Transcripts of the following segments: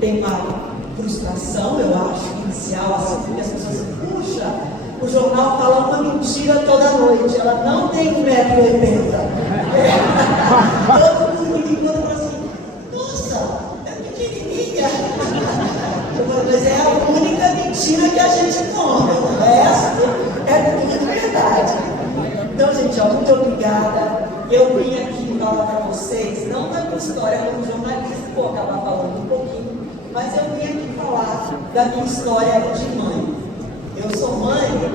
tem uma frustração, eu acho, inicial, assim, porque as pessoas dizem, puxa, o jornal fala uma mentira toda noite, ela não tem 1,80 m. Todo mundo me ligando e fala assim, nossa, é pequenininha. Eu falo, mas é a única mentira que a gente conta, o resto é tudo verdade. Então, gente, ó, muito obrigada. Eu vim aqui falar para vocês, não da minha história como jornalista, vou acabar falando um pouquinho, mas eu vim aqui falar da minha história de mãe. Eu sou mãe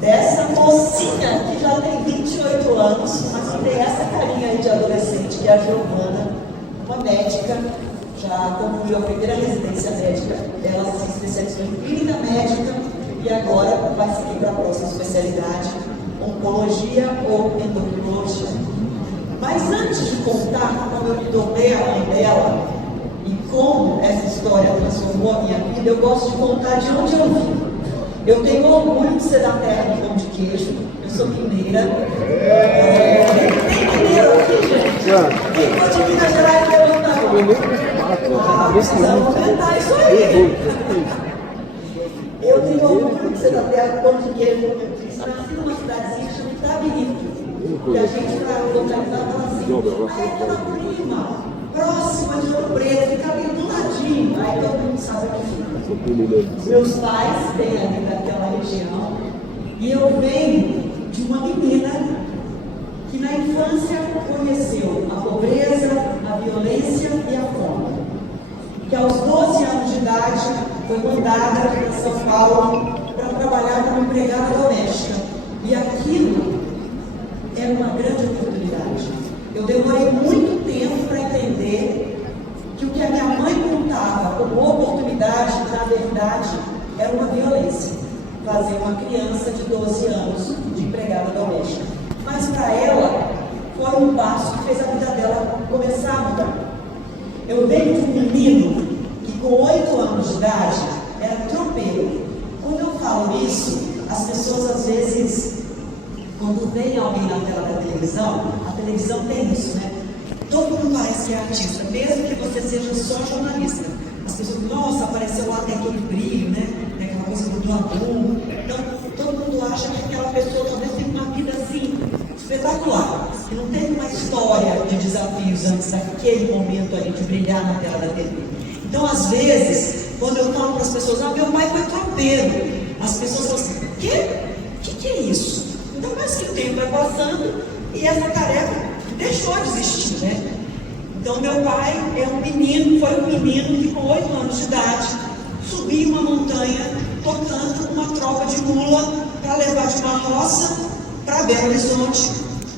dessa mocinha que já tem 28 anos, mas que tem essa carinha aí de adolescente, que é a Giovana, uma médica, já concluiu a primeira residência médica, ela se especializou em clínica médica e agora vai seguir para a próxima especialidade, oncologia ou endocrinologia. Mas antes de contar como eu me tornei a mãe dela e como essa história transformou a minha vida, eu gosto de contar de onde eu vim. Eu tenho orgulho de ser da terra do pão de queijo, eu sou mineira. Tem mineiro aqui, gente? Quem for de Minas Gerais, levanta a mão. Precisamos aumentar isso aí. Eu tenho orgulho de ser da terra do pão de queijo, como eu disse. Nasci numa cidadezinha que chama Itabirito. E a gente, para localizar, fala assim, aí aquela prima, próxima de Ouro Preto, fica ali do ladinho, aí todo mundo sabe onde fica. Meus pais vêm ali daquela região, e eu venho de uma menina que na infância conheceu a pobreza, a violência e a fome. Que aos 12 anos de idade foi mandada para São Paulo para trabalhar como empregada doméstica. E aquilo era uma grande oportunidade. Eu demorei muito tempo para entender que o que a minha mãe contava como oportunidade, na verdade, era uma violência. Fazer uma criança de 12 anos de empregada doméstica. Mas para ela, foi um passo que fez a vida dela começar a mudar. Eu venho de um menino que com 8 anos de idade era tropeiro. Quando eu falo isso, as pessoas às vezes, quando vem alguém na tela da televisão, a televisão tem isso, né? Todo mundo parece que é artista, mesmo que você seja só jornalista. As pessoas, nossa, apareceu lá, tem aquele brilho, né? Tem aquela coisa do glamour. Então, todo mundo acha que aquela pessoa talvez tenha uma vida assim, espetacular. Que não teve uma história de desafios antes daquele momento ali de brilhar na tela da TV. Então, às vezes, quando eu falo para as pessoas, meu pai foi tropeiro, as pessoas falam assim, o que é isso? Então, mas que o tempo vai passando e essa tarefa deixou de existir, né? Então, meu pai é um menino, foi um menino que com 8 anos de idade subiu uma montanha tocando uma tropa de mula para levar de uma roça para Belo Horizonte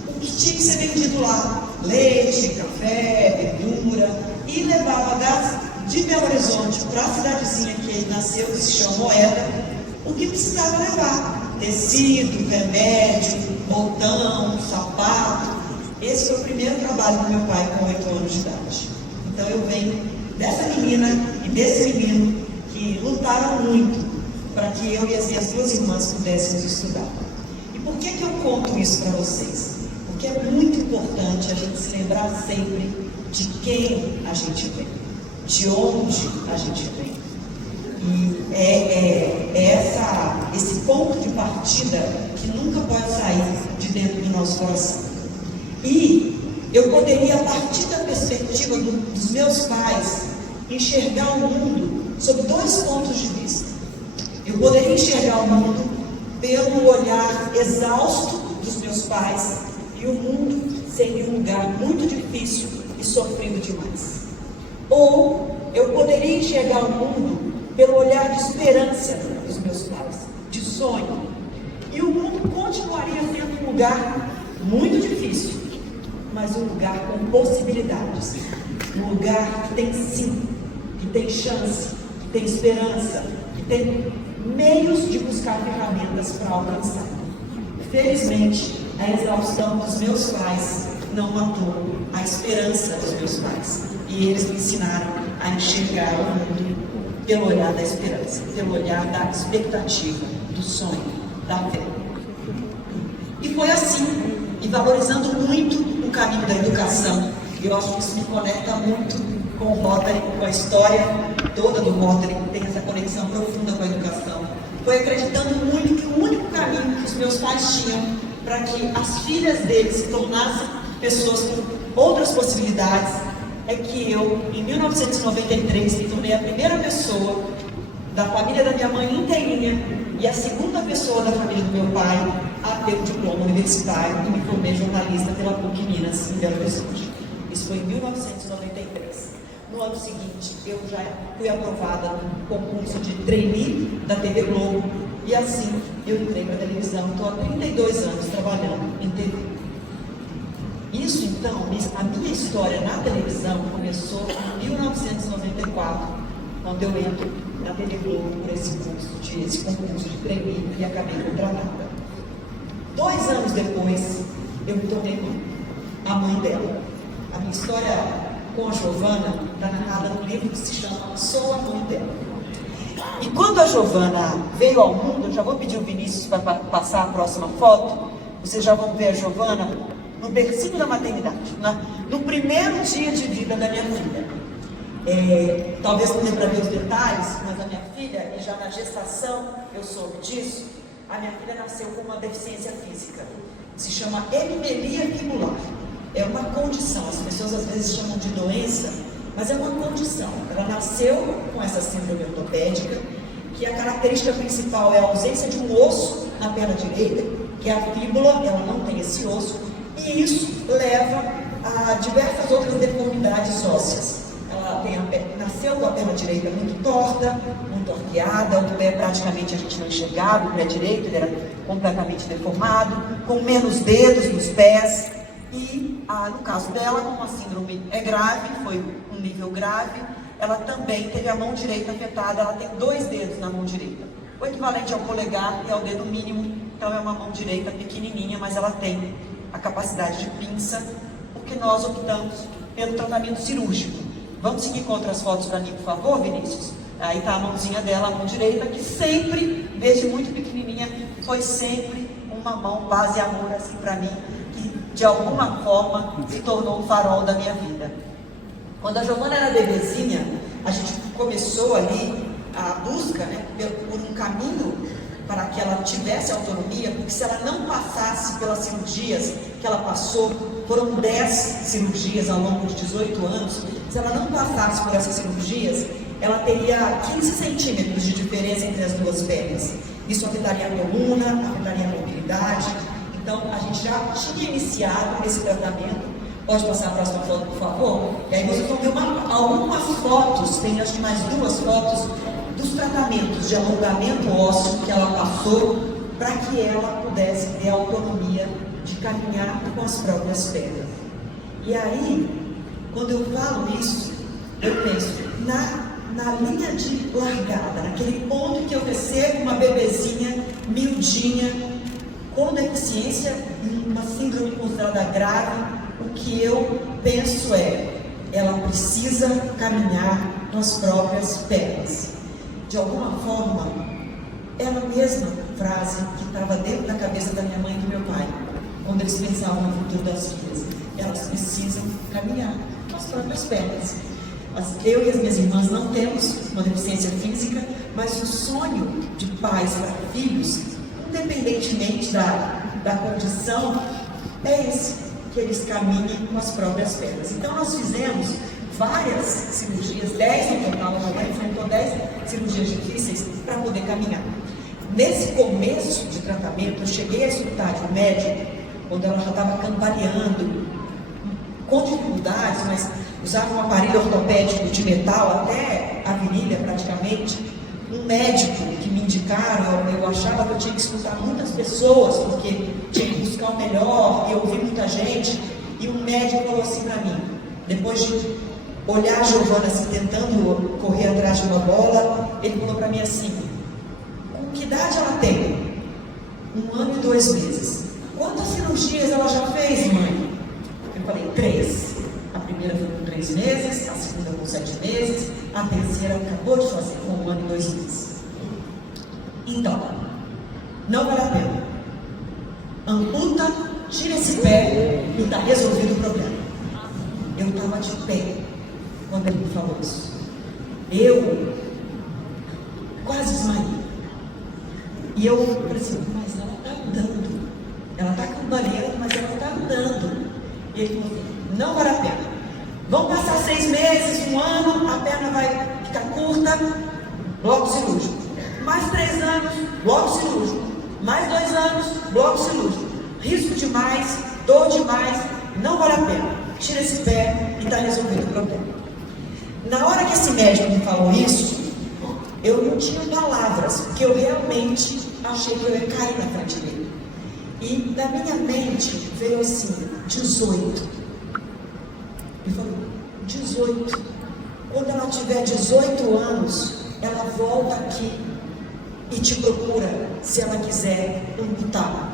o que tinha que ser vendido lá, leite, café, verdura, e levava de Belo Horizonte para a cidadezinha que ele nasceu, que se chama Moeda, o que precisava levar. Tecido, remédio, botão, sapato. Esse foi o primeiro trabalho do meu pai com 8 anos de idade. Então eu venho dessa menina e desse menino que lutaram muito para que eu e as minhas 2 irmãs pudéssemos estudar. E por que eu conto isso para vocês? Porque é muito importante a gente se lembrar sempre de quem a gente vem, de onde a gente vem. E esse ponto de partida que nunca pode sair de dentro do nosso coração. E eu poderia, a partir da perspectiva dos meus pais, enxergar o mundo sob 2 pontos de vista. Eu poderia enxergar o mundo pelo olhar exausto dos meus pais, e o mundo seria um lugar muito difícil e sofrido demais. Ou eu poderia enxergar o mundo pelo olhar de esperança dos meus pais, de sonho. E o mundo continuaria sendo um lugar muito difícil, mas um lugar com possibilidades. Um lugar que tem sim, que tem chance, que tem esperança, que tem meios de buscar ferramentas para alcançar. Felizmente, a exaustão dos meus pais não matou a esperança dos meus pais. E eles me ensinaram a enxergar o mundo pelo olhar da esperança, pelo olhar da expectativa, do sonho, da fé. E foi assim, e valorizando muito o caminho da educação. Eu acho que isso me conecta muito com o Rotary, com a história toda do Rotary, que tem essa conexão profunda com a educação. Foi acreditando muito que o único caminho que os meus pais tinham para que as filhas deles se tornassem pessoas com outras possibilidades é que eu, em 1993, me tornei a primeira pessoa da família da minha mãe inteirinha e a segunda pessoa da família do meu pai a ter um diploma universitário e me formei jornalista pela PUC Minas, em Belo Horizonte. Isso foi em 1993. No ano seguinte, eu já fui aprovada no concurso de trainee da TV Globo e assim eu entrei para a televisão. Estou há 32 anos trabalhando em TV. Isso então, a minha história na televisão começou em 1994, quando eu entro na TV Globo por esse concurso de trainee e acabei contratada. 2 anos depois, eu me tornei mãe, a mãe dela. A minha história com a Giovana está narrada no livro que se chama Sou a Mãe Dela. E quando a Giovana veio ao mundo, eu já vou pedir o Vinícius para passar a próxima foto, vocês já vão ver a Giovana no bercinho da maternidade, no primeiro dia de vida da minha filha. Talvez não dê para ver os detalhes, mas a minha filha, e já na gestação eu soube disso, a minha filha nasceu com uma deficiência física, se chama hemimelia fibular. É uma condição, as pessoas às vezes chamam de doença, mas é uma condição. Ela nasceu com essa síndrome ortopédica, que a característica principal é a ausência de um osso na perna direita, que é a fíbula, ela não tem esse osso, e isso leva a diversas outras deformidades ósseas. Ela nasceu com a perna direita muito torta, muito arqueada, o pé praticamente a gente não enxergava, o pé direito ele era completamente deformado, com menos dedos nos pés. E no caso dela, como a síndrome é grave, foi um nível grave, ela também teve a mão direita afetada, ela tem 2 dedos na mão direita, o equivalente ao polegar e ao dedo mínimo, então é uma mão direita pequenininha, mas ela tem a capacidade de pinça, porque nós optamos pelo tratamento cirúrgico. Vamos seguir com outras fotos para mim, por favor, Vinícius? Aí está a mãozinha dela, a mão direita, que sempre, desde muito pequenininha, foi sempre uma mão base amor assim para mim, de alguma forma se tornou um farol da minha vida. Quando a Giovana era bebezinha, a gente começou ali a busca, né, por um caminho para que ela tivesse autonomia, porque se ela não passasse pelas cirurgias que ela passou, foram 10 cirurgias ao longo de 18 anos, se ela não passasse por essas cirurgias, ela teria 15 centímetros de diferença entre as 2 pernas. Isso afetaria a coluna, afetaria a mobilidade. Então, a gente já tinha iniciado esse tratamento. Pode passar a próxima foto, por favor? E aí vocês vão ver algumas fotos, tem acho que mais 2 fotos, dos tratamentos de alongamento ósseo que ela passou para que ela pudesse ter a autonomia de caminhar com as próprias pernas. E aí, quando eu falo isso, eu penso na linha de largada, naquele ponto que eu recebo uma bebezinha miudinha, com deficiência, uma síndrome considerada grave, o que eu penso ela precisa caminhar com as próprias pernas. De alguma forma, ela mesma frase que estava dentro da cabeça da minha mãe e do meu pai, quando eles pensavam no futuro das filhas, elas precisam caminhar com as próprias pernas. Eu e as minhas irmãs não temos uma deficiência física, mas o sonho de pais para filhos, independentemente da condição, é esse, que eles caminhem com as próprias pernas. Então nós fizemos várias cirurgias, 10 no total, a mamãe enfrentou 10 cirurgias difíceis para poder caminhar. Nesse começo de tratamento, eu cheguei a escutar de um médico, quando ela já estava cambaleando, com dificuldades, mas usava um aparelho ortopédico de metal até a virilha praticamente. Um médico que me indicaram, eu achava que eu tinha que escutar muitas pessoas, porque tinha que buscar o melhor, e eu ouvi muita gente, e um médico falou assim para mim, depois de olhar a Giovana assim, tentando correr atrás de uma bola, ele falou para mim assim, com que idade ela tem? 1 ano e 2 meses. Quantas cirurgias ela já fez, mãe? Eu falei, 3. A primeira foi com 3 meses, a segunda com 7 meses, a terceira acabou de fazer com 1 ano e 2 meses. Então, não vale a pena. Amputa, tira esse pé e está resolvido o problema. Eu estava de pé. quando ele me falou isso. Eu quase desmaiei. E eu falei assim, mas ela está andando. Ela está cambaleando, mas ela está andando. E ele falou assim, não vale a pena. Vão passar 6 meses, 1 ano, a perna vai ficar curta, bloco cirúrgico. Mais 3 anos, bloco cirúrgico. Mais 2 anos, bloco cirúrgico. Risco demais, dor demais, não vale a pena. Tira esse pé e está resolvido o problema. Na hora que esse médico me falou isso, eu não tinha palavras, porque eu realmente achei que eu ia cair na frente dele. E na minha mente veio assim, 18. Ele falou, 18. Quando ela tiver 18 anos, ela volta aqui e te procura, se ela quiser amputar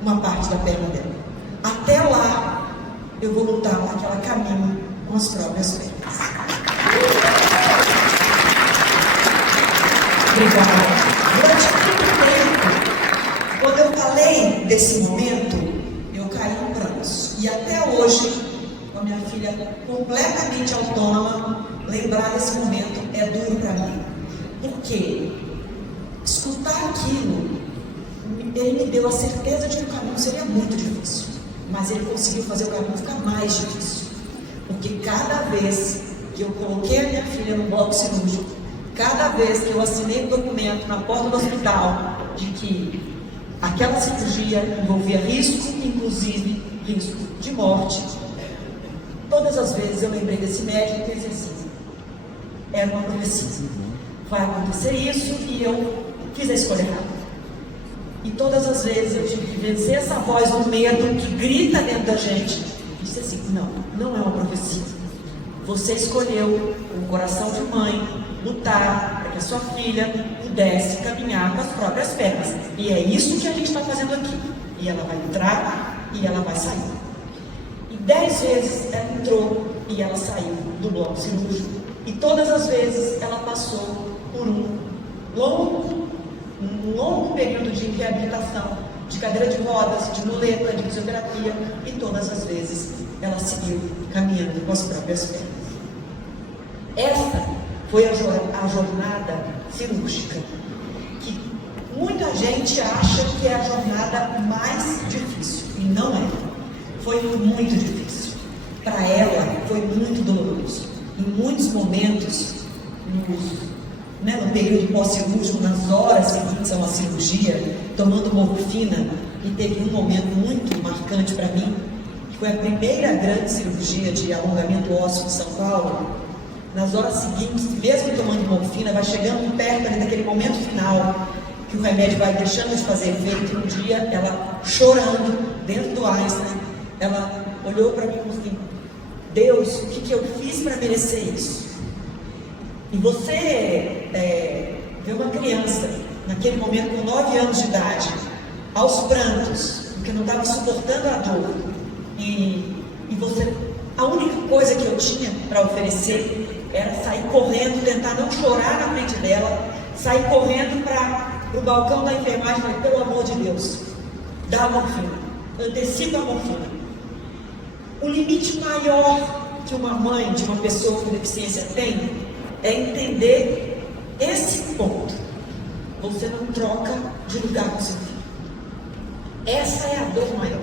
uma parte da perna dela. Até lá, eu vou lutar para que ela caminhe com as próprias pernas. Obrigada. Durante muito tempo, quando eu falei desse momento, eu caí em prantos. E até hoje, com a minha filha completamente autônoma, lembrar desse momento é duro para mim. Porque escutar aquilo, ele me deu a certeza de que o caminho seria muito difícil. Mas ele conseguiu fazer o caminho ficar mais difícil. Porque cada vez que eu coloquei a minha filha no bloco cirúrgico, cada vez que eu assinei um documento na porta do hospital de que aquela cirurgia envolvia risco, inclusive risco de morte, todas as vezes eu lembrei desse médico e pensei assim, era uma profecia. Vai acontecer isso e eu fiz a escolha errada. E todas as vezes eu tive que vencer essa voz do medo que grita dentro da gente. E disse assim, não é uma profecia. Você escolheu, com o coração de mãe, lutar para que a sua filha pudesse caminhar com as próprias pernas. E é isso que a gente está fazendo aqui. E ela vai entrar e ela vai sair. E 10 vezes ela entrou e ela saiu do bloco cirúrgico. E todas as vezes ela passou por um longo período de reabilitação, de cadeira de rodas, de muleta, de fisioterapia, e todas as vezes ela seguiu caminhando com as próprias pernas. Essa foi a jornada cirúrgica, que muita gente acha que é a jornada mais difícil, e não é. Foi muito difícil. Para ela foi muito doloroso. Em muitos momentos, no período pós-cirúrgico, nas horas seguintes a uma cirurgia, tomando morfina, e teve um momento muito marcante para mim, que foi a primeira grande cirurgia de alongamento ósseo de São Paulo. Nas horas seguintes, mesmo tomando morfina, vai chegando perto ali daquele momento final, que o remédio vai deixando de fazer efeito. E um dia, ela chorando, dentro do Einstein, ela olhou para mim e falou assim, Deus, o que eu fiz para merecer isso? E você vê uma criança, naquele momento com 9 anos de idade, aos prantos, porque não estava suportando a dor, e você, a única coisa que eu tinha para oferecer era sair correndo, tentar não chorar na frente dela, sair correndo para o balcão da enfermagem e falar, pelo amor de Deus, dá a morfina, antecipa a morfina. O limite maior que uma mãe de uma pessoa com deficiência tem é entender esse ponto. Você não troca de lugar com seu filho. Essa é a dor maior.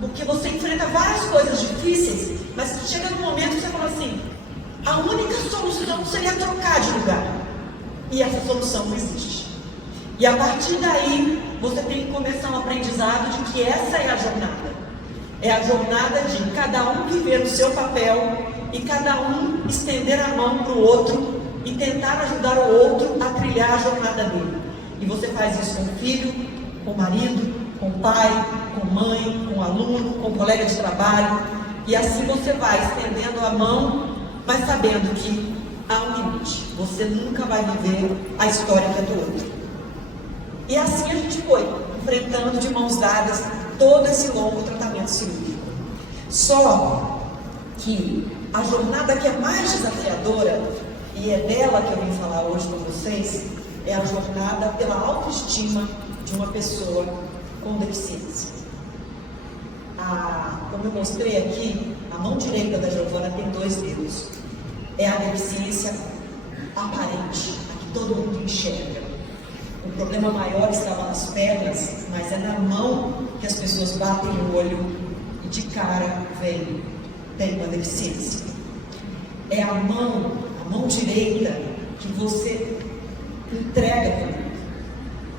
Porque você enfrenta várias coisas difíceis, mas chega num momento que você fala assim, a única solução seria trocar de lugar. E essa solução não existe. E a partir daí, você tem que começar um aprendizado de que essa é a jornada. É a jornada de cada um viver o seu papel e cada um estender a mão para o outro e tentar ajudar o outro a trilhar a jornada dele. E você faz isso com o filho, com o marido, com o pai, com mãe, com o aluno, com o colega de trabalho. E assim você vai estendendo a mão, mas sabendo que há um limite. Você nunca vai viver a história que é do outro. E assim a gente foi, enfrentando de mãos dadas todo esse longo tratamento cirúrgico. Só que a jornada que é mais desafiadora, e é dela que eu vim falar hoje com vocês, é a jornada pela autoestima de uma pessoa com deficiência. Como eu mostrei aqui, a mão direita da Giovana tem 2 dedos. é a deficiência aparente, a que todo mundo enxerga. O problema maior estava nas pernas, mas é na mão que as pessoas batem o olho e de cara tem uma deficiência. É a mão direita que você entrega para o mundo,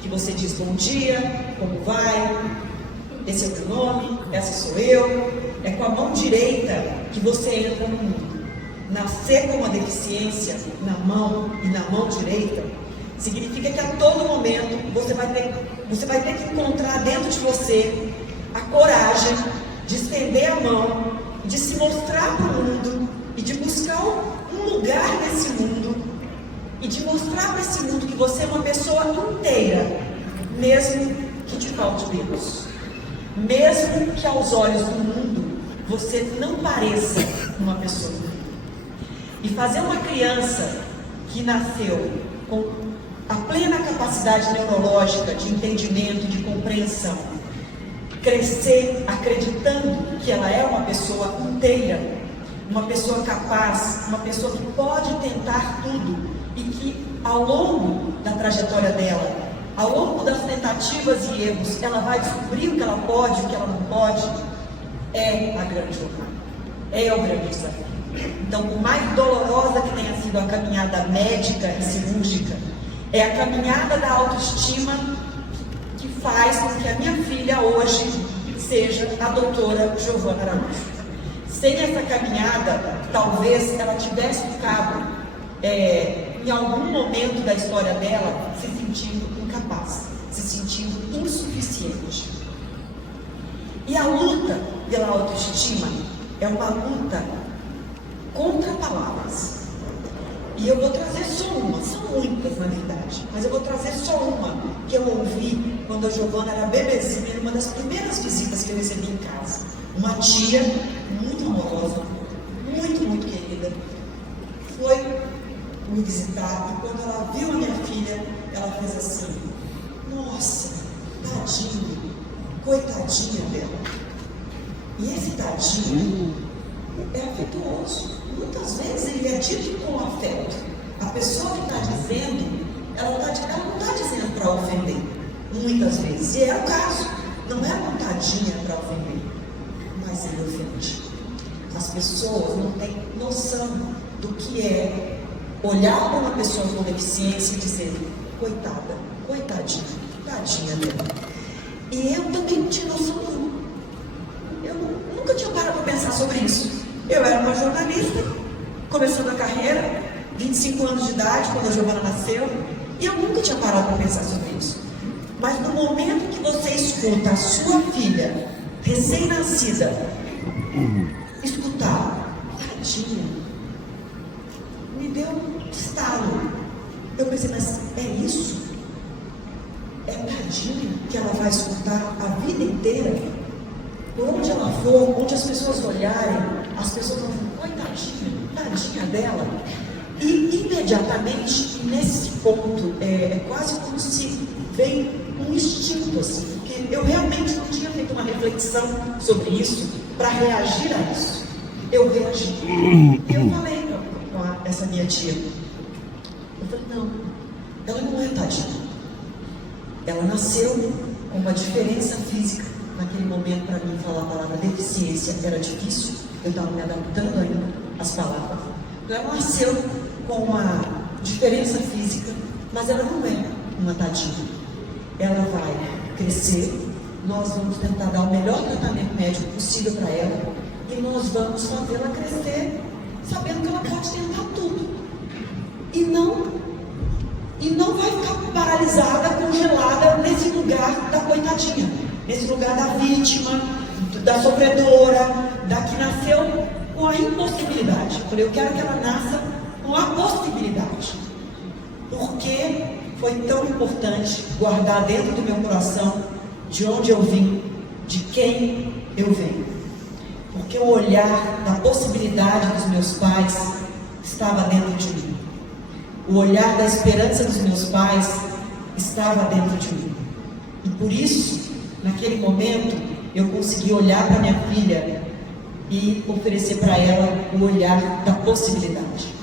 que você diz bom dia, como vai, esse é o teu nome, essa sou eu. É com a mão direita que você entra no mundo. Nascer com uma deficiência na mão e na mão direita significa que a todo momento você vai ter que encontrar dentro de você a coragem de estender a mão, de se mostrar para o mundo e de buscar um lugar nesse mundo e de mostrar para esse mundo que você é uma pessoa inteira, mesmo que te falte Deus, mesmo que aos olhos do mundo você não pareça uma pessoa do mundo. E fazer uma criança que nasceu com a plena capacidade neurológica de entendimento, de compreensão, crescer acreditando que ela é uma pessoa inteira, uma pessoa capaz, uma pessoa que pode tentar tudo e que ao longo da trajetória dela, ao longo das tentativas e erros, ela vai descobrir o que ela pode, o que ela não pode, é a grande jornada, é o grande desafio. Então, por mais dolorosa que tenha sido a caminhada médica e cirúrgica, é a caminhada da autoestima que faz com que a minha filha hoje seja a doutora Giovana Araújo. Sem essa caminhada, talvez ela tivesse ficado, em algum momento da história dela, se sentindo incapaz, se sentindo insuficiente. E a luta pela autoestima é uma luta contra palavras. E eu vou trazer só uma, são muitas na verdade, mas eu vou trazer só uma que eu ouvi quando a Giovana era bebezinha, numa das primeiras visitas que eu recebi em casa. Uma tia muito amorosa, muito querida, foi me visitar e quando ela viu a minha filha, ela fez assim: nossa, tadinho, coitadinha dela. E esse tadinho é afetuoso. Muitas vezes ele é dito com afeto. A pessoa que está dizendo, ela não está dizendo para ofender. Muitas vezes, e é o caso, não é vontadinha para ofender, mas ele ofende. As pessoas não têm noção do que é olhar para uma pessoa com deficiência e dizer: coitada, coitadinha, tadinha dela. E eu também não tinha noção nenhuma. Eu nunca tinha parado para pensar sobre isso. Eu era uma jornalista, começando a carreira, 25 anos de idade, quando a Giovana nasceu, e eu nunca tinha parado para pensar sobre isso. Mas no momento que você escuta a sua filha, recém-nascida, escutar, tadinha, me deu um estalo. Eu pensei, mas é isso? É tadinha que ela vai escutar a vida inteira? Por onde ela for, onde as pessoas olharem, as pessoas vão dizer: coitadinha, tadinha dela. E imediatamente, nesse ponto, é quase como se vem um instinto assim, porque eu realmente não tinha feito uma reflexão sobre isso para reagir a isso. Eu reagi. E eu falei com essa minha tia, eu falei: não, ela não é tadinha. Ela nasceu com uma diferença física. Naquele momento, para mim, falar a palavra deficiência era difícil, eu estava me adaptando ainda às palavras. Então, ela nasceu com uma diferença física, mas ela não é uma tadinha. Ela vai crescer, nós vamos tentar dar o melhor tratamento médico possível para ela e nós vamos fazê-la crescer sabendo que ela pode tentar tudo. E não vai ficar paralisada, congelada nesse lugar da coitadinha, nesse lugar da vítima, da sofredora, da que nasceu com a impossibilidade. Eu falei: eu quero que ela nasça com a possibilidade. Porque foi tão importante guardar dentro do meu coração de onde eu vim, de quem eu venho. Porque o olhar da possibilidade dos meus pais estava dentro de mim. O olhar da esperança dos meus pais estava dentro de mim. E por isso, naquele momento, eu consegui olhar para minha filha e oferecer para ela o olhar da possibilidade.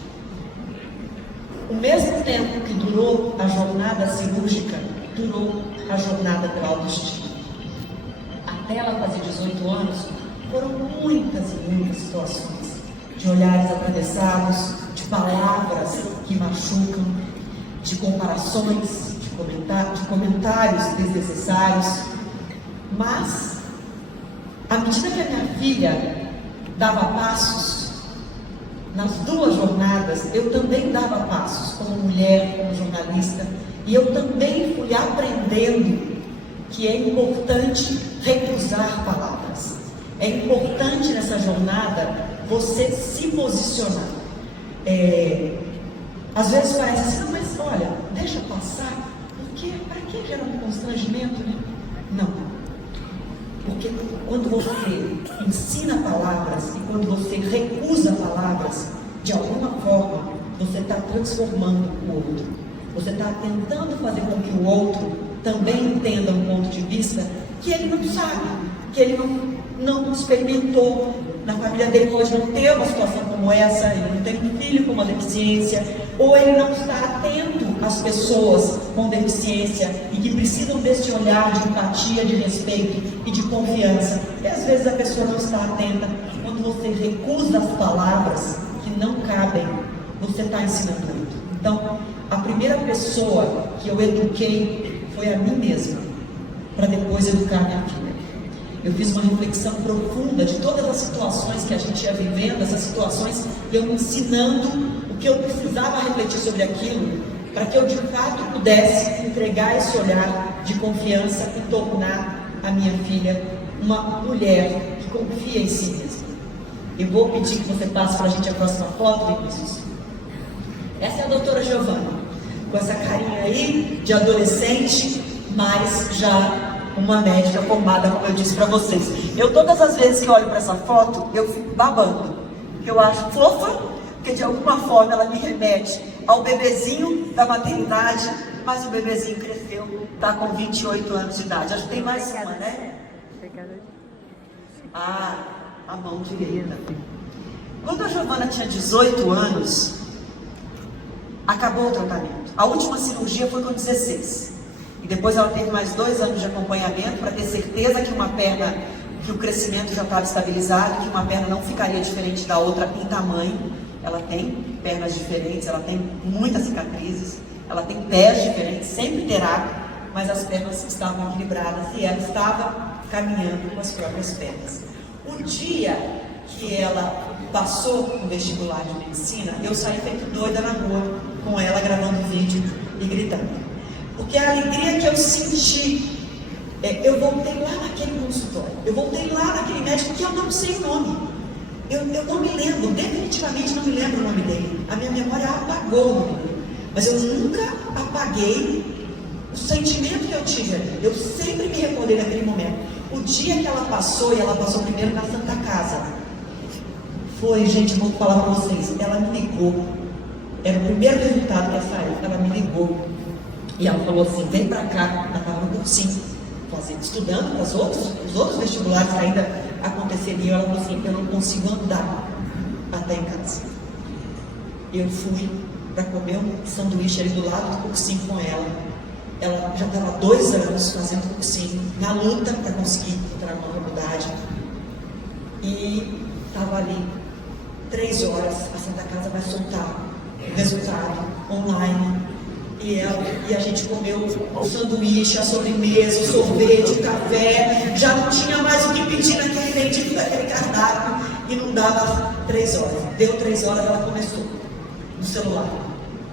o mesmo tempo que durou a jornada cirúrgica, durou a jornada pela autoestima. Até ela fazer 18 anos, foram muitas e muitas situações de olhares atravessados, de palavras que machucam, de comparações, de comentários desnecessários. Mas, à medida que a minha filha dava passos, nas duas jornadas, eu também dava passos, como mulher, como jornalista, e eu também fui aprendendo que é importante recusar palavras. É importante nessa jornada você se posicionar. Às vezes parece assim, não, mas olha, deixa passar, porque para que gerar um constrangimento, né? Não. Porque quando você ensina palavras e quando você recusa palavras, de alguma forma, você está transformando o outro. Você está tentando fazer com que o outro também entenda um ponto de vista que ele não sabe, que ele não experimentou. Na família dele pode não ter uma situação como essa, ele não tem um filho com uma deficiência, ou ele não está atento às pessoas com deficiência e que precisam desse olhar de empatia, de respeito e de confiança. E às vezes a pessoa não está atenta. Quando você recusa as palavras que não cabem, você está ensinando muito. Então, a primeira pessoa que eu eduquei foi a mim mesma, para depois educar minha filha. Eu fiz uma reflexão profunda de todas as situações que a gente ia vivendo, essas situações, eu me ensinando o que eu precisava refletir sobre aquilo, para que eu de fato pudesse entregar esse olhar de confiança e tornar a minha filha uma mulher que confia em si mesma. Eu vou pedir que você passe para a gente a próxima foto, Vinícius. Essa é a doutora Giovana, com essa carinha aí de adolescente, mas já uma médica formada, como eu disse para vocês. Eu todas as vezes que olho para essa foto, eu fico babando, porque eu acho fofa, porque de alguma forma ela me remete ao bebezinho da maternidade, mas o bebezinho cresceu, está com 28 anos de idade. Acho que tem mais uma, né? Ah, a mão direita. Quando a Giovana tinha 18 anos, acabou o tratamento. A última cirurgia foi com 16. E depois ela teve mais 2 anos de acompanhamento para ter certeza que uma perna, que o crescimento já estava estabilizado, que uma perna não ficaria diferente da outra em tamanho. Ela tem pernas diferentes, ela tem muitas cicatrizes, ela tem pés diferentes, sempre terá, mas as pernas estavam equilibradas e ela estava caminhando com as próprias pernas. O dia que ela passou no vestibular de medicina, eu saí feito doida na rua com ela gravando vídeo e gritando. Porque a alegria que eu senti, eu voltei lá naquele consultório, eu voltei lá naquele médico que eu não sei o nome. Eu não me lembro, definitivamente não me lembro o nome dele. A minha memória apagou o nome dele. Mas eu nunca apaguei o sentimento que eu tive ali. Eu sempre me recordei daquele momento. O dia que ela passou, e ela passou primeiro na Santa Casa, foi, gente, vou falar para vocês, ela me ligou. Era o primeiro resultado que ia sair, ela me ligou. E ela falou assim, vem pra cá, ela estava no cursinho, estudando para os outros vestibulares que ainda aconteceriam. Ela falou assim, eu não consigo andar até em casa. Eu fui para comer um sanduíche ali do lado do cursinho com ela. Ela já estava há 2 anos fazendo cursinho, na luta para conseguir entrar numa faculdade. E estava ali, 3 horas, a Santa Casa vai soltar o resultado online. E a gente comeu o sanduíche, a sobremesa, o sorvete, o café. Já não tinha mais o que pedir naquele bendito daquele cardápio. E não dava 3 horas. Deu 3 horas, ela começou no celular.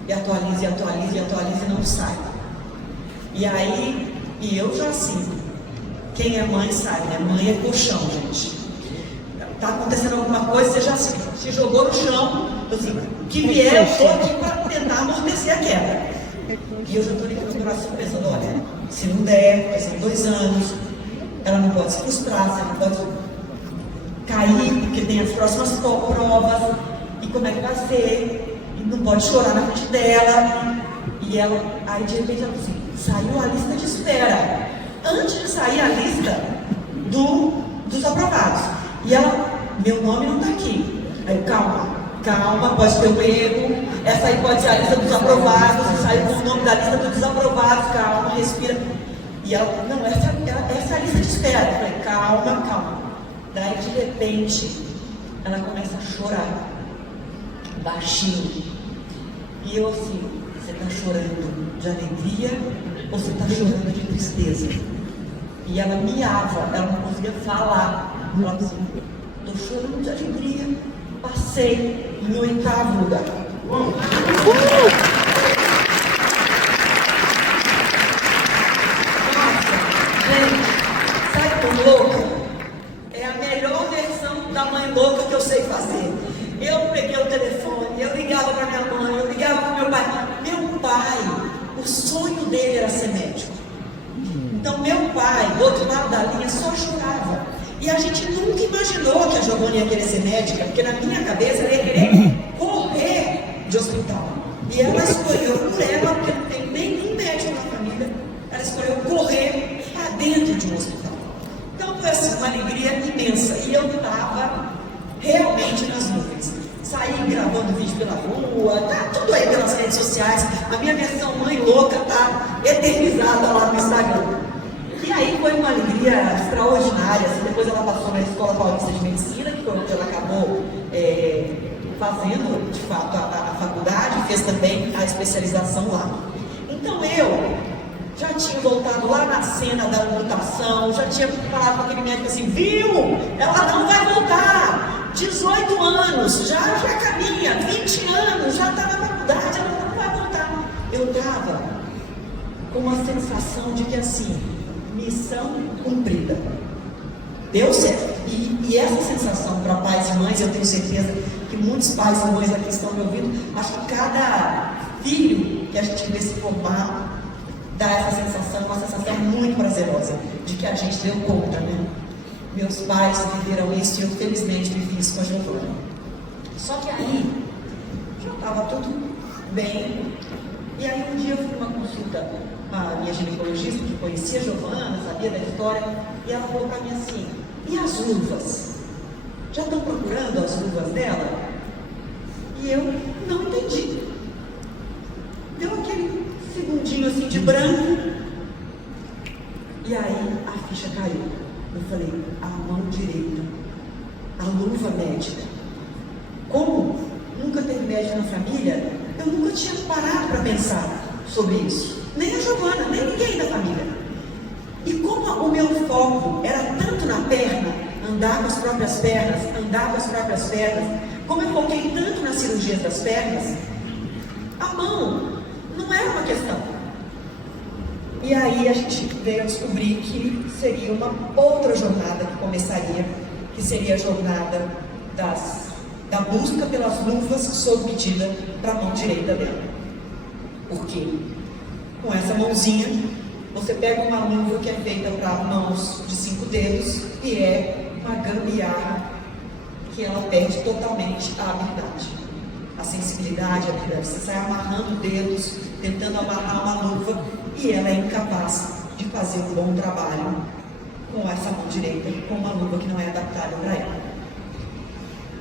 E atualiza, e atualiza, e atualiza e não sai. E aí, e eu já assim, quem é mãe sabe, né? Mãe é colchão, gente. Tá acontecendo alguma coisa, você já se jogou no chão, assim, que vier, eu estou aqui para tentar amortecer a queda. E eu já estou ali com o meu coração pensando, olha, se não der, são 2 anos, ela não pode se frustrar, você não pode cair, porque tem as próximas provas, e como é que vai ser, e não pode chorar na frente dela. E ela, aí de repente ela assim, saiu a lista de espera, antes de sair a lista dos aprovados. E ela, meu nome não está aqui. Aí, calma, pode ter um erro, Essa aí pode ser a lista dos aprovados, você saiu com o nome da lista dos desaprovados, calma, respira. E ela, não, essa é a lista de espera. Eu falei, calma, calma. Daí, de repente, ela começa a chorar, baixinho. E eu assim, você está chorando de alegria ou você está chorando de tristeza? E ela miava, ela não conseguia falar. Ela assim, estou chorando de alegria, passei no 8º lugar. Louca é a melhor versão da mãe louca que eu sei fazer. Eu peguei o telefone, eu ligava para minha mãe, eu ligava para meu pai. Meu pai, o sonho dele era ser médico. Então meu pai, do outro lado da linha, só chorava. E a gente nunca imaginou que a Giovana ia querer ser médica, porque na minha cabeça ela ia querer correr de hospital. E ela escolheu por ela, porque não tem nenhum médico na família, ela escolheu correr para dentro de um hospital. Então foi assim, uma alegria imensa. E eu estava realmente nas nuvens. Saí gravando vídeo pela rua, tá tudo aí pelas redes sociais. A minha versão mãe louca tá eternizada lá no Instagram. E aí foi uma alegria extraordinária. Assim, depois ela passou na Escola Paulista de Medicina, que foi onde ela acabou fazendo, de fato, a faculdade, fez também a especialização lá. Então eu já tinha voltado lá na cena da amputação, já tinha falado com aquele médico assim, viu? Ela não vai voltar, 18 anos, já caminha, 20 anos, já está na faculdade, ela não vai voltar. Eu estava com uma sensação de que assim, missão cumprida, deu certo. E essa sensação para pais e mães, eu tenho certeza que muitos pais e mães aqui estão me ouvindo, acho que cada filho que a gente vê se formar, dá essa sensação, uma sensação muito prazerosa, de que a gente deu conta, né? Meus pais viveram isso e eu felizmente vivi isso com a Giovana. Só que aí, já estava tudo bem, e aí um dia eu fui numa consulta, a minha ginecologista, que conhecia a Giovana, sabia da história, e ela falou para mim assim, e as luvas? Já estão procurando as luvas dela? E eu não entendi. Deu aquele segundinho assim de branco, e aí a ficha caiu. Eu falei, a mão direita, a luva médica. Como nunca teve médico na família, eu nunca tinha parado para pensar sobre isso. Nem a Giovana, nem ninguém da família. E como o meu foco era tanto na perna, andar com as próprias pernas, como eu foquei tanto nas cirurgias das pernas, a mão não era uma questão. E aí a gente veio a descobrir que seria uma outra jornada que começaria, que seria a jornada da busca pelas luvas sob medida para a mão direita dela. Por quê? Com essa mãozinha, você pega uma luva que é feita para mãos de 5 dedos e é uma gambiarra que ela perde totalmente a habilidade, a sensibilidade, a habilidade. Você sai amarrando dedos, tentando amarrar uma luva e ela é incapaz de fazer um bom trabalho com essa mão direita, com uma luva que não é adaptada para ela.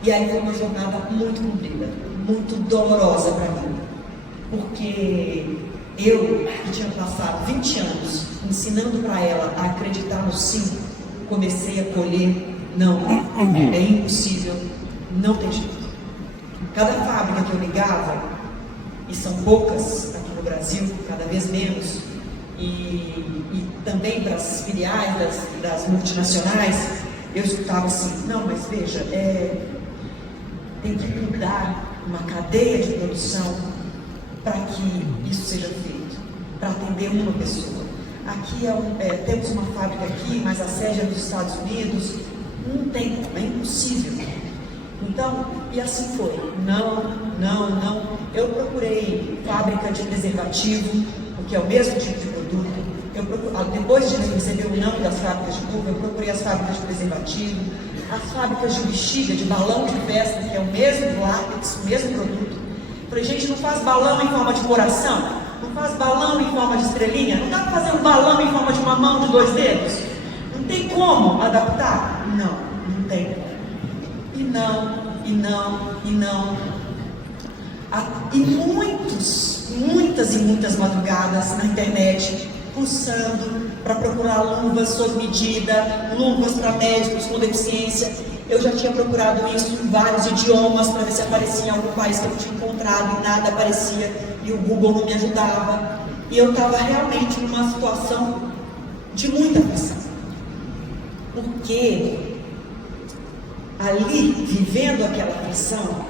E aí foi uma jornada muito comprida, muito dolorosa para mim, porque eu, que tinha passado 20 anos ensinando para ela a acreditar no sim, comecei a colher, não, é impossível, não tem jeito. Cada fábrica que eu ligava, e são poucas aqui no Brasil, cada vez menos, e também para as filiais das multinacionais, eu escutava assim, não, mas veja, tem que mudar uma cadeia de produção para que isso seja feito, para atender uma pessoa. Aqui temos uma fábrica aqui, mas a sede é nos Estados Unidos, não tem como, é impossível. Então, e assim foi, não. Eu procurei fábrica de preservativo, porque é o mesmo tipo de produto. Depois de receber o não das fábricas de luva, eu procurei as fábricas de preservativo, as fábricas de bexiga, de balão de festa, que é o mesmo látex, o mesmo produto. Falei, gente, não faz balão em forma de coração? Não faz balão em forma de estrelinha? Não dá para fazer um balão em forma de uma mão de 2 dedos? Não tem como adaptar? Não tem. E não. E muitas e muitas madrugadas na internet, pulsando para procurar luvas sob medida, luvas para médicos com deficiência. Eu já tinha procurado isso em vários idiomas para ver se aparecia em algum país que eu tinha encontrado e nada aparecia, e o Google não me ajudava. E eu estava realmente numa situação de muita pressão. Porque ali, vivendo aquela pressão,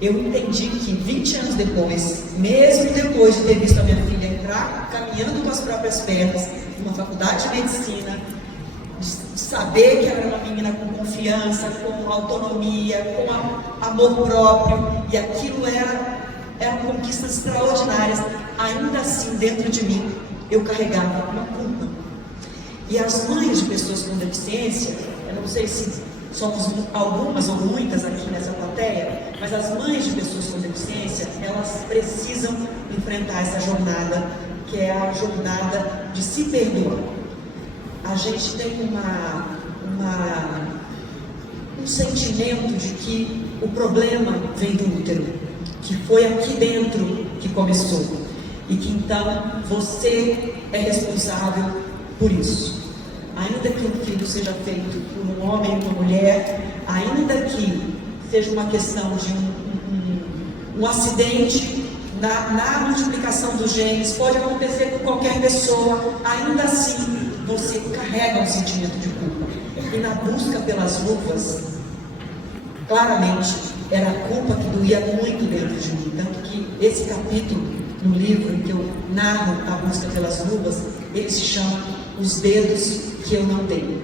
eu entendi que 20 anos depois, mesmo depois de ter visto a minha filha entrar caminhando com as próprias pernas, numa faculdade de medicina, de saber que ela era uma menina com confiança, com autonomia, com amor próprio, e aquilo eram conquistas extraordinárias, ainda assim, dentro de mim, eu carregava uma culpa. E as mães de pessoas com deficiência, eu não sei se somos algumas ou muitas aqui nessa plateia, mas as mães de pessoas com deficiência, elas precisam enfrentar essa jornada, que é a jornada de se perdoar. A gente tem um sentimento de que o problema vem do útero, que foi aqui dentro que começou, e que então você é responsável por isso. Ainda que o filho seja feito por um homem ou uma mulher, ainda que seja uma questão de um acidente na multiplicação dos genes, pode acontecer com qualquer pessoa, ainda assim você carrega um sentimento de culpa. E na busca pelas luvas, claramente era a culpa que doía muito dentro de mim, tanto que esse capítulo no livro em que eu narro a busca pelas luvas, ele se chama Os Dedos que Eu Não Dei.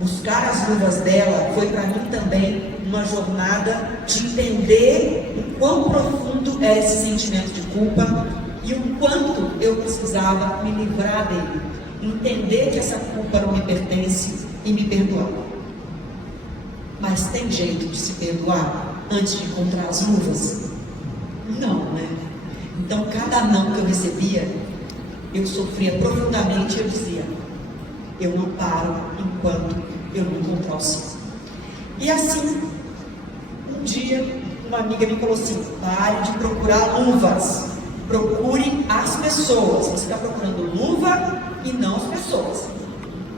Buscar as luvas dela foi para mim também uma jornada de entender o quão profundo é esse sentimento de culpa e o quanto eu precisava me livrar dele, entender que essa culpa não me pertence e me perdoar. Mas tem jeito de se perdoar antes de encontrar as luvas? Não, né? Então cada não que eu recebia, eu sofria profundamente e eu dizia: eu não paro enquanto eu não encontrar o sim. E assim, um dia, uma amiga me falou assim: pare de procurar luvas, procure as pessoas. Você está procurando luva e não as pessoas.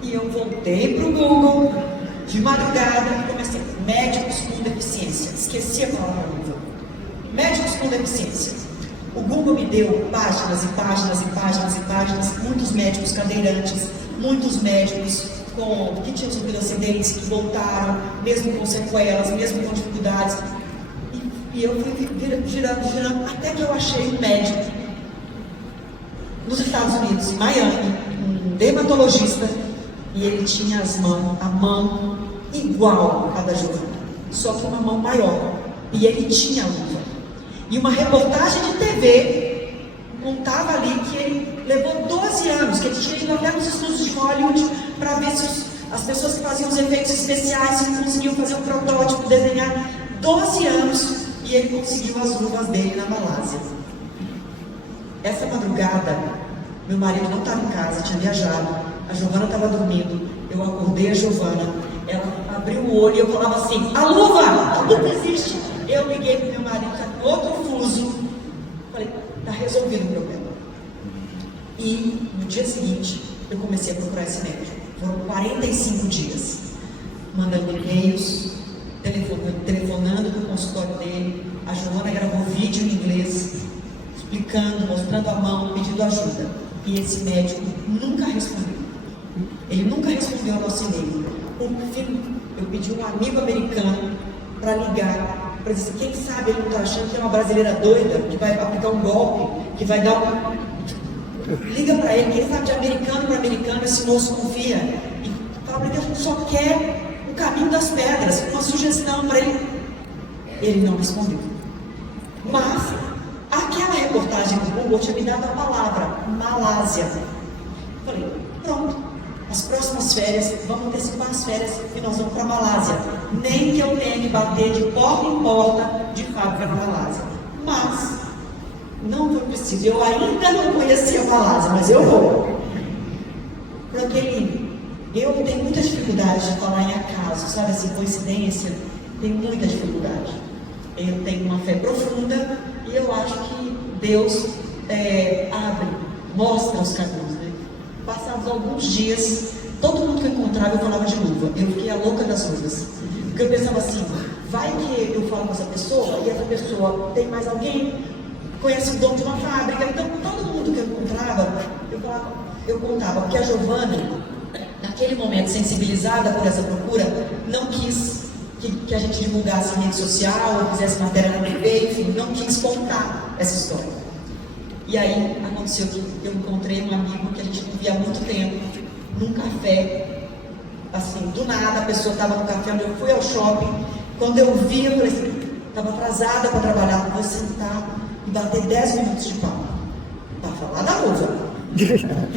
E eu voltei para o Google de madrugada e comecei: médicos com deficiência. Esqueci a palavra luva. Médicos com deficiência. O Google me deu páginas e páginas e páginas e páginas, muitos médicos cadeirantes, muitos médicos que tinham sofrido acidentes, que voltaram, mesmo com sequelas, mesmo com dificuldades. E eu fui girando, até que eu achei um médico nos Estados Unidos, em Miami, um dermatologista, e ele tinha a mão igual à da Giovana, só que uma mão maior, e ele tinha luva. E uma reportagem de TV contava ali que ele levou 12 anos, que ele tinha ido até nos estúdios de Hollywood para ver se as pessoas que faziam os efeitos especiais se conseguiam fazer um protótipo, desenhar. 12 anos e ele conseguiu as luvas dele na Malásia. Essa madrugada, meu marido não estava em casa, tinha viajado, a Giovana estava dormindo, eu acordei a Giovana, ela abriu o olho e eu falava assim: a luva existe. Eu liguei para o meu marido, está todo confuso, falei: está resolvido o problema. E no dia seguinte, eu comecei a procurar esse médico. Foram 45 dias, mandando e-mails, telefonando para o consultório dele. A Joana gravou vídeo em inglês, explicando, mostrando a mão, pedindo ajuda. E esse médico nunca respondeu. Ele nunca respondeu ao nosso e-mail. Por fim, eu pedi um amigo americano para ligar, para dizer: quem sabe ele não está achando que é uma brasileira doida, que vai aplicar um golpe, que vai dar um... Liga para ele, quem sabe de americano para americano esse moço confia. E fala para ele que a gente só quer o caminho das pedras, uma sugestão para ele. Ele não respondeu. Mas aquela reportagem do Google tinha me dado a palavra Malásia. Falei: pronto, as próximas férias, vamos antecipar as férias e nós vamos para a Malásia. Nem que eu tenha que bater de porta em porta de fábrica na Malásia. Mas não foi preciso. Eu ainda não conhecia a Malásia, mas eu vou. Porque eu tenho muita dificuldade de falar em acaso, sabe assim, coincidência. Tenho muita dificuldade. Eu tenho uma fé profunda E eu acho que Deus abre, mostra os caminhos, né? Passados alguns dias, todo mundo que eu encontrava eu falava de luva. Eu fiquei a louca das luvas. Porque eu pensava assim, vai que eu falo com essa pessoa e essa pessoa tem mais alguém, conhece o dono de uma fábrica. Então todo mundo que eu encontrava, eu contava, porque a Giovana, naquele momento sensibilizada por essa procura, não quis que a gente divulgasse em rede social, fizesse matéria na TV, enfim, não quis contar essa história. E aí aconteceu que eu encontrei um amigo que a gente não via há muito tempo, num café, assim, do nada, a pessoa estava no café onde eu fui ao shopping. Quando eu vi, eu falei assim, estava atrasada para trabalhar, vou sentar e bater 10 minutos de papo para falar da luva.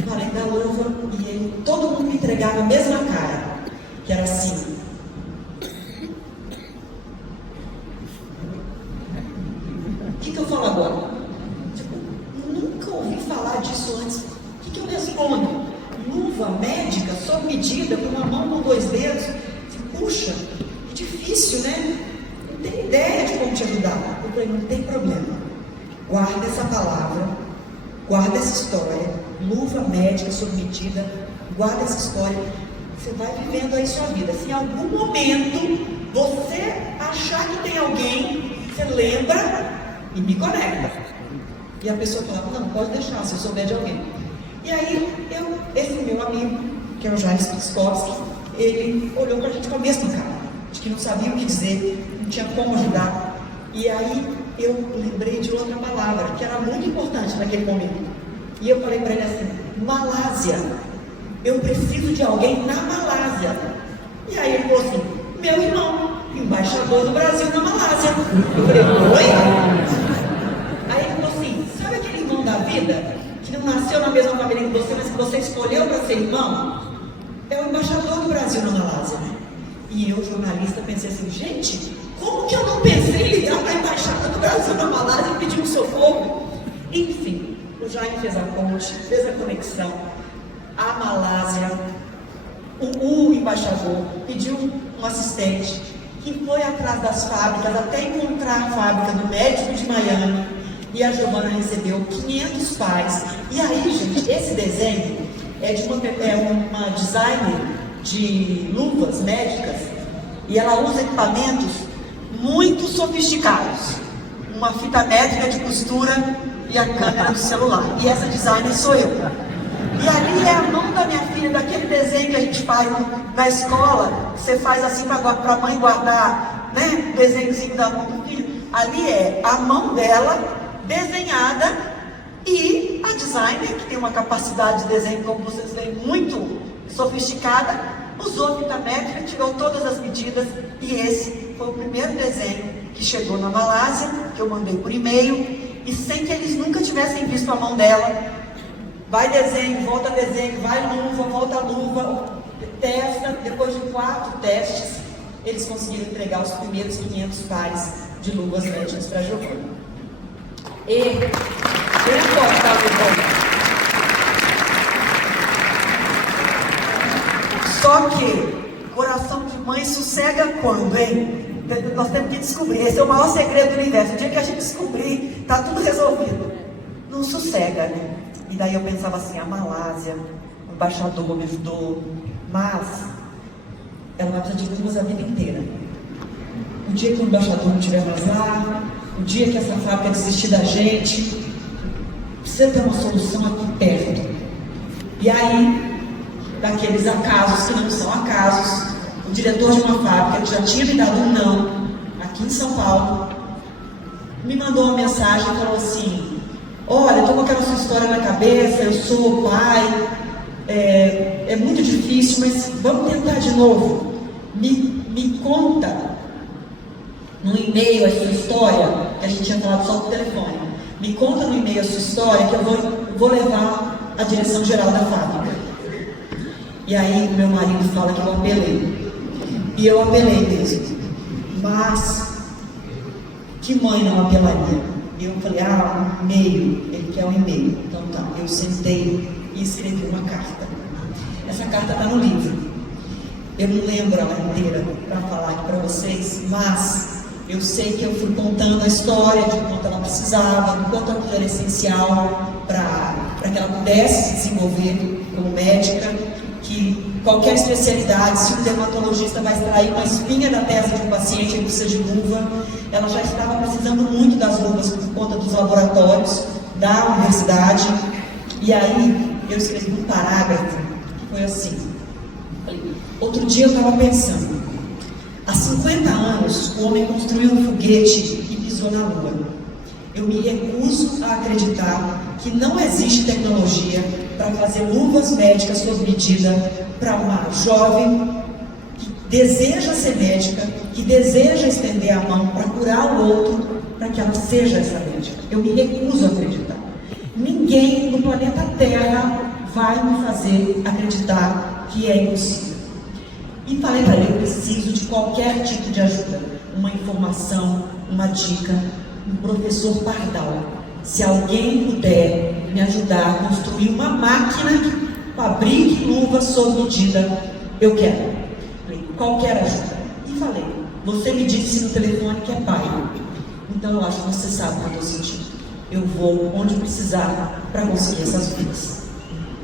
Falei da luva e aí todo mundo me entregava a mesma cara, que era assim. O que eu falo agora? Tipo, nunca ouvi falar disso antes. O que eu respondo? Luva médica, sob medida, com uma mão com 2 dedos. Puxa, é difícil, né? Não tem ideia de como te ajudar. Eu falei, não tem problema. Guarda essa palavra, guarda essa história. Luva médica, sob medida, guarda essa história. Você vai vivendo aí sua vida. Se em algum momento você achar que tem alguém, você lembra e me conecta. E a pessoa falava, não, pode deixar, se eu souber de alguém. E aí, esse meu amigo, que é o Jair Spitzkowski, ele olhou pra gente com a mesma cara, de que não sabia o que dizer, não tinha como ajudar. E aí, eu lembrei de outra palavra, que era muito importante naquele momento. E eu falei para ele assim, Malásia, eu preciso de alguém na Malásia. E aí ele falou assim, meu irmão, embaixador do Brasil na Malásia. Eu falei, oi? Aí ele falou assim, sabe aquele irmão da vida? Que não nasceu na mesma família que você, mas que você escolheu para ser irmão? É o embaixador do Brasil na Malásia. E eu, jornalista, pensei assim, gente, como que eu não pensei em ligar para a embaixada do Brasil na Malásia e pedir um socorro? Enfim, o Jaime fez a ponte, fez a conexão. A Malásia, o embaixador pediu um assistente que foi atrás das fábricas até encontrar a fábrica do médico de Miami. E a Giovana recebeu 500 pais. E aí, gente, esse desenho é de uma designer de luvas médicas. E ela usa equipamentos muito sofisticados. Uma fita métrica de costura e a câmera do celular. E essa designer sou eu. E ali é a mão da minha filha, daquele desenho que a gente faz na escola. Você faz assim para a mãe guardar, né? O desenhozinho da mão do filho. Ali é a mão dela desenhada e a designer, que tem uma capacidade de desenho, como vocês veem, muito sofisticada, usou fita métrica, tirou todas as medidas e esse foi o primeiro desenho que chegou na Malásia, que eu mandei por e-mail e sem que eles nunca tivessem visto a mão dela. Vai desenho, volta desenho, vai luva, volta luva, testa. Depois de 4 testes, eles conseguiram entregar os primeiros 500 pares de luvas médicas para a Giovana. E eu não posso estar no Só que coração de mãe sossega quando, hein? Nós temos que descobrir. Esse é o maior segredo do universo. O dia que a gente descobrir, está tudo resolvido. Não sossega, né? E daí eu pensava assim, a Malásia, o embaixador me ajudou, mas ela vai precisar de luvas a vida inteira. O dia que o embaixador não estiver mais lá, o dia que essa fábrica desistir da gente, precisa ter uma solução aqui perto. E aí, daqueles acasos que não são acasos, o diretor de uma fábrica que já tinha me dado um não, aqui em São Paulo, me mandou uma mensagem e falou assim, olha, estou com aquela sua história na cabeça, eu sou o pai, é muito difícil, mas vamos tentar de novo. Me conta no e-mail a sua história, que a gente tinha falado só por telefone. Me conta no e-mail a sua história, que eu vou levar a direção geral da fábrica. E aí meu marido fala que eu apelei. E eu apelei mesmo. Mas que mãe não apelaria? E eu falei, um e-mail, ele quer um e-mail. Então tá, eu sentei e escrevi uma carta. Essa carta está no livro. Eu não lembro ela inteira para falar aqui para vocês, mas Eu sei que eu fui contando a história de quanto ela precisava, do quanto aquilo era essencial para que ela pudesse se desenvolver como médica, que qualquer especialidade, se um dermatologista vai extrair uma espinha da testa de um paciente, ele precisa de luva. Ela já estava precisando muito das luvas por conta dos laboratórios da universidade. E aí eu escrevi um parágrafo que foi assim. Outro dia eu estava pensando, há 50 anos o homem construiu um foguete e pisou na Lua. Eu me recuso a acreditar que não existe tecnologia para fazer luvas médicas sob medida para uma jovem que deseja ser médica, que deseja estender a mão para curar o outro, para que ela seja essa médica. Eu me recuso a acreditar. Ninguém no planeta Terra vai me fazer acreditar que é impossível. E falei para ele, eu preciso de qualquer tipo de ajuda, uma informação, uma dica, um professor Pardal. Se alguém puder me ajudar a construir uma máquina que fabrique luvas sob medida, eu quero. Qualquer ajuda. E falei, você me disse no telefone que é pai, então eu acho que você sabe o que eu estou sentindo. Eu vou onde precisar para conseguir essas luvas.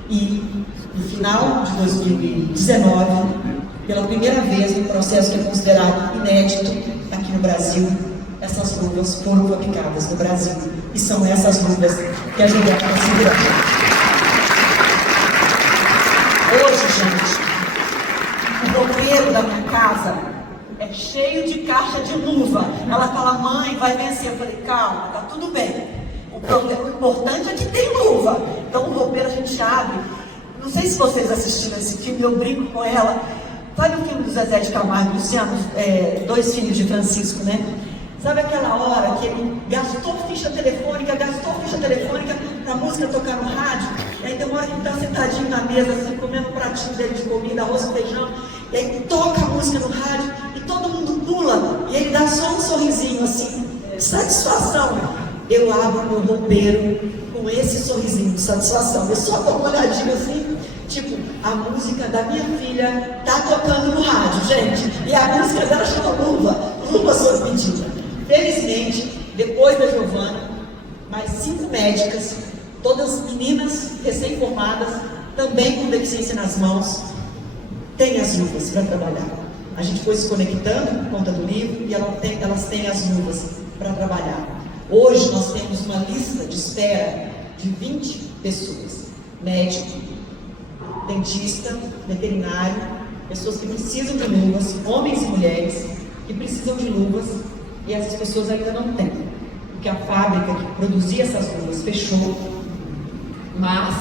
E no final de 2019, pela primeira vez, num processo que é considerado inédito aqui no Brasil, essas luvas foram fabricadas no Brasil. E são essas luvas que a Juliana está segurando. Hoje, gente, o roupeiro da minha casa é cheio de caixa de luva. Ela fala, mãe, vai vencer. Eu falei, calma, tá tudo bem. O importante é que tem luva. Então o roupeiro a gente abre. Não sei se vocês assistiram esse filme, eu brinco com ela. Sabe o filme do Zezé de Camargo e Luciano, Dois Filhos de Francisco, né? Sabe aquela hora que ele gastou ficha telefônica para a música tocar no rádio? E aí tem uma hora que ele está sentadinho na mesa, assim, comendo um pratinho dele de comida, arroz e feijão, e aí toca a música no rádio e todo mundo pula, e ele dá só um sorrisinho assim, de satisfação. Eu abro meu roupeiro com esse sorrisinho de satisfação. Eu só dou uma olhadinha assim, tipo, a música da minha filha tá tocando no rádio, gente. E a música dela chama Luva sob medida. Felizmente, depois da Giovana, mais 5 médicas, todas meninas recém-formadas, também com deficiência nas mãos, têm as luvas para trabalhar. A gente foi se conectando por conta do livro e elas têm as luvas para trabalhar. Hoje nós temos uma lista de espera de 20 pessoas, médico, dentista, veterinário, pessoas que precisam de luvas, homens e mulheres que precisam de luvas, e essas pessoas ainda não têm, porque a fábrica que produzia essas luvas fechou, mas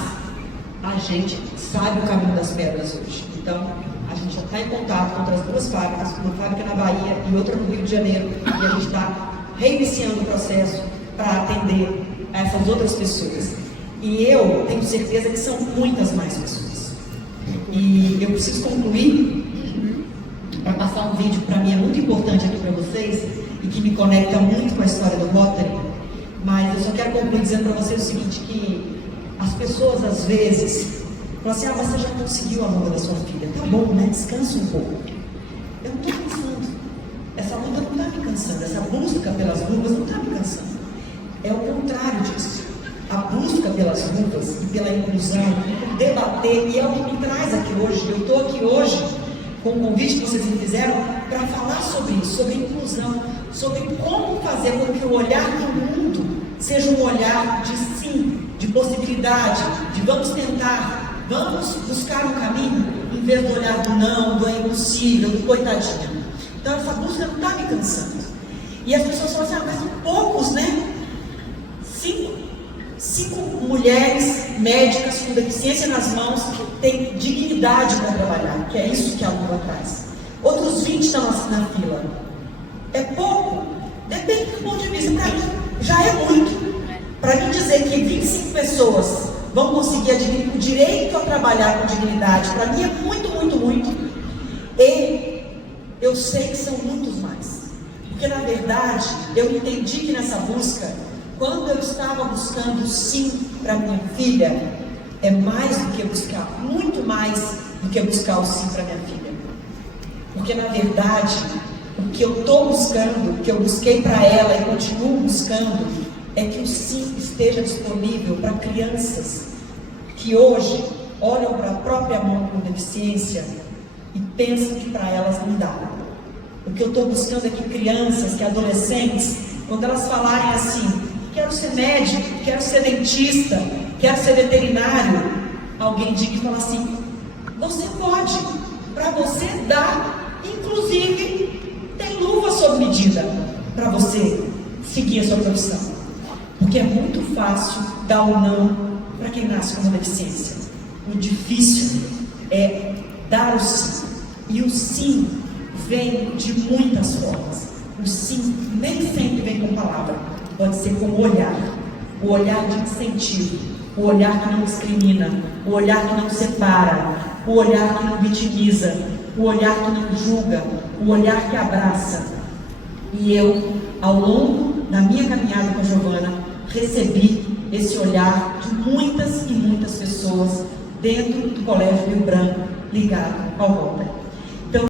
a gente sabe o caminho das pedras hoje. Então a gente já está em contato com outras 2 fábricas, uma fábrica na Bahia e outra no Rio de Janeiro, e a gente está reiniciando o processo para atender essas outras pessoas. E eu tenho certeza que são muitas mais pessoas. E eu preciso concluir para passar um vídeo que para mim é muito importante aqui para vocês e que me conecta muito com a história do Rotary, mas eu só quero concluir dizendo para vocês o seguinte, que as pessoas às vezes falam assim, você já conseguiu a luta da sua filha, tá bom, né? Descansa um pouco. Eu não estou cansando, essa luta não está me cansando, essa busca pelas luvas não está me cansando, é o contrário disso. A busca pelas luvas e pela inclusão, debater, e é o que me traz aqui hoje. Eu estou aqui hoje com o convite que vocês me fizeram para falar sobre isso, sobre inclusão, sobre como fazer com que o olhar do mundo seja um olhar de sim, de possibilidade, de vamos tentar, vamos buscar um caminho, em vez do olhar do não, do é impossível, do coitadinho. Então essa busca não está me cansando. E as pessoas falam assim, mas são poucos, né? 5 mulheres médicas com deficiência nas mãos que têm dignidade para trabalhar, que é isso que a luva traz. Outros 20 estão assim na fila. É pouco? Depende do ponto de vista. Para mim, já é muito. Para mim dizer que 25 pessoas vão conseguir adquirir o direito a trabalhar com dignidade, para mim é muito, muito, muito. E eu sei que são muitos mais. Porque, na verdade, eu entendi que nessa busca, quando eu estava buscando o sim para minha filha, é mais do que buscar, muito mais do que buscar o sim para minha filha. Porque, na verdade, O que eu estou buscando, o que eu busquei para ela e continuo buscando, é que o sim esteja disponível para crianças que hoje olham para a própria mão com deficiência e pensam que para elas não dá. O que eu estou buscando é que crianças, que adolescentes, quando elas falarem assim, quero ser médico, quero ser dentista, quero ser veterinário, alguém diga e fala assim, você pode, para você dá, inclusive tem luva sob medida para você seguir a sua profissão. Porque é muito fácil dar um não para quem nasce com uma deficiência. O difícil é dar o sim. E o sim vem de muitas formas. O sim nem sempre vem com palavra. Pode ser com o olhar de incentivo, o olhar que não discrimina, o olhar que não separa, o olhar que não vitimiza, o olhar que não julga, o olhar que abraça. E eu, ao longo da minha caminhada com a Giovana, recebi esse olhar de muitas e muitas pessoas dentro do Colégio Rio Branco, ligado ao Rotary.